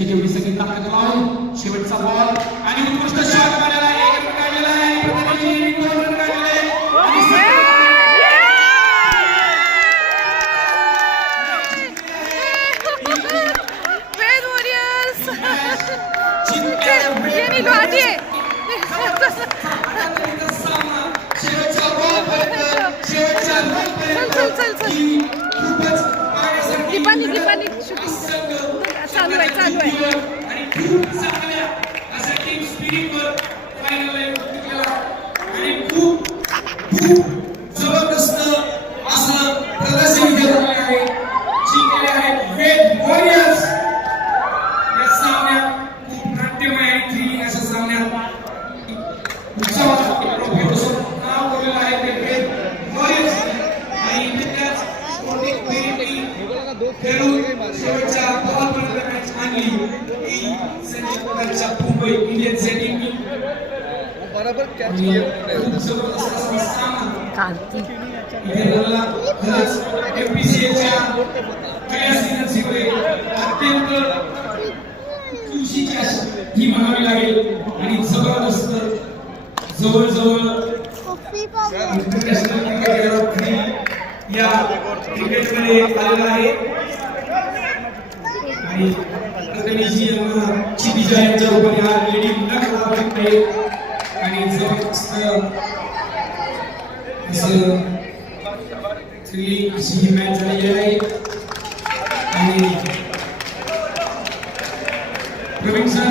त्याची तेवढी सगळी ताकद लावून शेवटचा बॉल आणि उत्कृष्ट शॉट मारायला एक रन काढलेला आहे. प्रतिनिधी 2 रन काढलेले आणि दीपाली शूटिंग चालू आहे आणि खूप चांगल्या अशा टीम स्पिरिटवर फायनल केला आणि खूप जबरदस्त असं प्रदर्शन केलं आहे. जिंकले आहेत रेड वॉरियर्स. या सामन्यात खूप नाट्यमय आणि थ्रिलिंग अशा सामन्यात उत्सवाचा प्रोफेसर नाव बोललेलं आहे ते रेड वॉरियर्स आणि त्याच स्पोर्टिंग स्पिरिटनी खेळून शेवटच्या बॉलपर्यंत मॅच आणली. ही संयुक्तच्या मुंबई इंडियन्स या टीमनी बरोबर कॅच खूप जबरदस्त असा सामना इथे रनला खरंच एमपीसीएच्या पहिल्या सीझनमध्ये अत्यंत खुशीची ही म्हणावी लागेल आणि जबरदस्त जवळजवळ इंटरनॅशनल क्रिकेट या क्रिकेटमध्ये आलेला आहे आणि प्रतिनिधी क्षितिजा यांच्या रूपाने हा लेडी मुलाखत आहे आणि जबरदस्त असं थ्रिलिंग अशी ही मॅच झालेली आहे. आणि प्रवीण सर